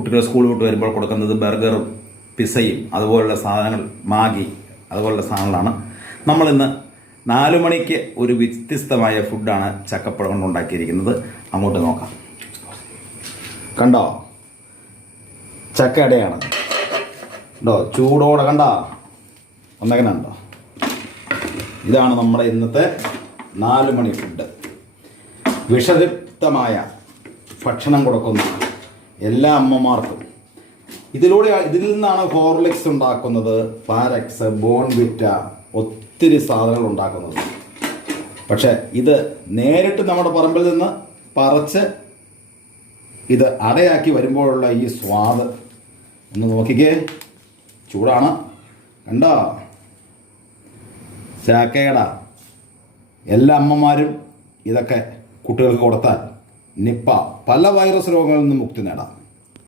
കുട്ടികൾ സ്കൂൾ വിട്ട് വരുമ്പോൾ കൊടുക്കുന്നത് ബർഗറും പിസയും അതുപോലുള്ള സാധനങ്ങൾ, മാഗി അതുപോലുള്ള സാധനങ്ങളാണ്. നമ്മളിന്ന് 4 മണിക്ക് ഒരു വ്യത്യസ്തമായ ഫുഡാണ് ചക്കപ്പഴം കൊണ്ട് ഉണ്ടാക്കിയിരിക്കുന്നത്. അങ്ങോട്ട് നോക്കാം. കണ്ടോ, ചക്കടയാണ് ഉണ്ടോ, ചൂടോടെ കണ്ടോ, ഒന്നങ്ങനെ ഉണ്ടോ. ഇതാണ് നമ്മുടെ ഇന്നത്തെ 4 മണി ഫുഡ്. വിഷലിപ്തമായ ഭക്ഷണം കൊടുക്കുന്ന എല്ലാ അമ്മമാർക്കും ഇതിൽ നിന്നാണ് ഹോർലിക്സ് ഉണ്ടാക്കുന്നത്, പാരക്സ്, ബോൺവിറ്റ, ഒത്തിരി സാധനങ്ങൾ ഉണ്ടാക്കുന്നത്. പക്ഷെ ഇത് നേരിട്ട് നമ്മുടെ പറമ്പിൽ നിന്ന് പറിച്ച് ഇത് അടയാക്കി വരുമ്പോഴുള്ള ഈ സ്വാദ് ഒന്ന് നോക്കിക്കേ. ചൂടാണ് കണ്ടോ, ചാക്കയട. എല്ലാ അമ്മമാരും ഇതൊക്കെ കുട്ടികൾക്ക് കൊടുത്താൽ നിപ്പ പല വൈറസ് രോഗങ്ങളിൽ നിന്ന് മുക്തി നേടാം.